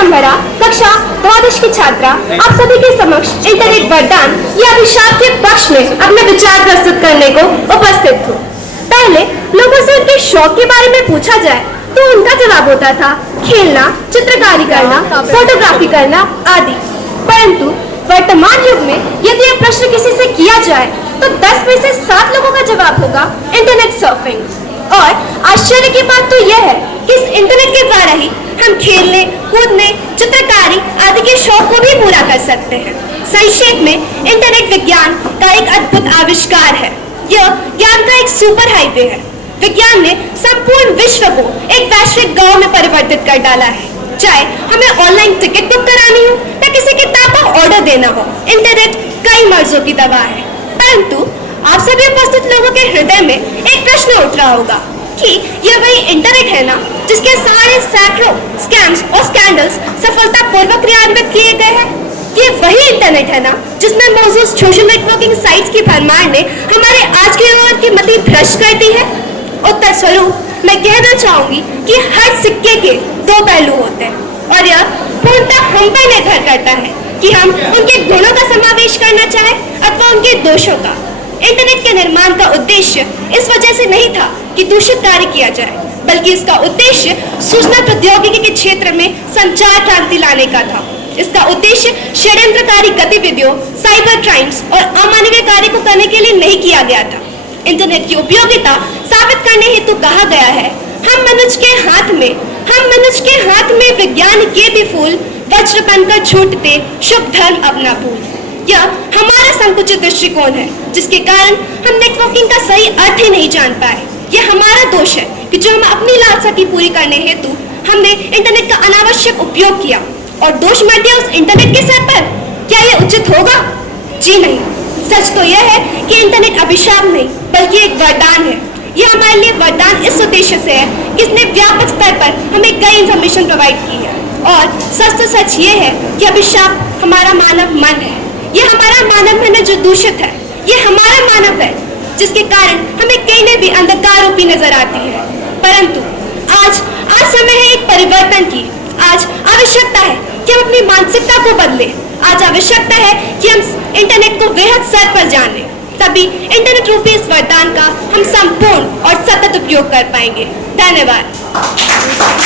विक्रमहरा कक्षा द्वादश की छात्रा आप सभी के समक्ष इंटरनेट वरदान या अभिशाप के पक्ष में अपने विचार प्रस्तुत करने को उपस्थित हूँ। पहले लोगों से उनके शौक के बारे में पूछा जाए तो उनका जवाब होता था खेलना, चित्रकारी करना, फोटोग्राफी करना आदि। परंतु वर्तमान युग में यदि यह प्रश्न किसी से किया जाए तो 10 में से 7 लोगों का जवाब होगा इंटरनेट सर्फिंग। और आश्चर्य की बात तो यह है कि इस इंटरनेट के द्वारा ही हम खेलने, कूदने, चित्रकारी आदि के शौक को भी पूरा कर सकते हैं। संक्षेप में इंटरनेट विज्ञान का एक अद्भुत आविष्कार है। यह ज्ञान का एक सुपर हाईवे है। विज्ञान ने संपूर्ण विश्व को एक वैश्विक गांव में परिवर्तित कर डाला है। चाहे हमें ऑनलाइन टिकट बुक करानी हो या किसी किताब का ऑर्डर देना हो, इंटरनेट कई मर्जों की दवा है। परंतु आप सभी उपस्थित लोगों के हृदय में एक प्रश्न उठ रहा होगा कि यह वही इंटरनेट है ना जिसके सारे सैकड़ों स्कैम्स और स्कैंडल्स सफलतापूर्वक क्रियान्वित किए गए हैं। ये वही इंटरनेट है ना जिसमें मौजूद सोशल नेटवर्किंग साइट्स की भरमार ने हमारे आज के युवा की मति भ्रष्ट कर दी है। उत्तर स्वरूप मैं कहना चाहूंगी कि हर सिक्के के 2 पहलू होते हैं और यह पूर्णतः हम पर निर्भर करता है कि हम उनके गुणों का समावेश करना चाहें अथवा उनके दोषों का। इंटरनेट के निर्माण का उद्देश्य इस वजह से नहीं था कि दूषित कार्य किया जाए, बल्कि इसका उद्देश्य सूचना प्रौद्योगिकी के क्षेत्र में संचार क्रांति लाने का था। इसका उद्देश्य षड्यंत्रकारी गतिविधियों, साइबर क्राइम्स और अमानवीय कार्य को करने के लिए नहीं किया गया था। इंटरनेट की उपयोगिता साबित करने हेतु कहा गया है, हम मनुष्य के हाथ में विज्ञान के भी फूल वज्र बनकर छूटते शुभ धर्म अपना भूल। यह हमारा संकुचित दृष्टिकोण है जिसके कारण हम नेटवर्किंग का सही अर्थ ही नहीं जान पाए। यह हमारा दोष है कि जो हम अपनी लालसा की पूरी करने हेतु हमने इंटरनेट का अनावश्यक उपयोग किया और दोष मर दिया उस इंटरनेट के सर पर। क्या यह उचित होगा? जी नहीं। सच तो यह है कि इंटरनेट अभिशाप नहीं बल्कि एक वरदान है। यह हमारे लिए वरदान इस उद्देश्य से है कि इसने व्यापक स्तर पर हमें कई इंफॉर्मेशन प्रोवाइड की है। और सच ये है कि अभिशाप हमारा मानव मन है। यह हमारा मानव मन है जो दूषित है। यह हमारा मानव है जिसके कारण हमें कहीं न भी अंधकार रूपी नजर आती है। परंतु आज समय है एक परिवर्तन की। आज आवश्यकता है कि हम अपनी मानसिकता को बदलें। आज आवश्यकता है कि हम इंटरनेट को बेहद स्तर पर जानें। तभी इंटरनेट रूपी इस वरदान का हम संपूर्ण और सतत उपयोग कर पाएंगे। धन्यवाद।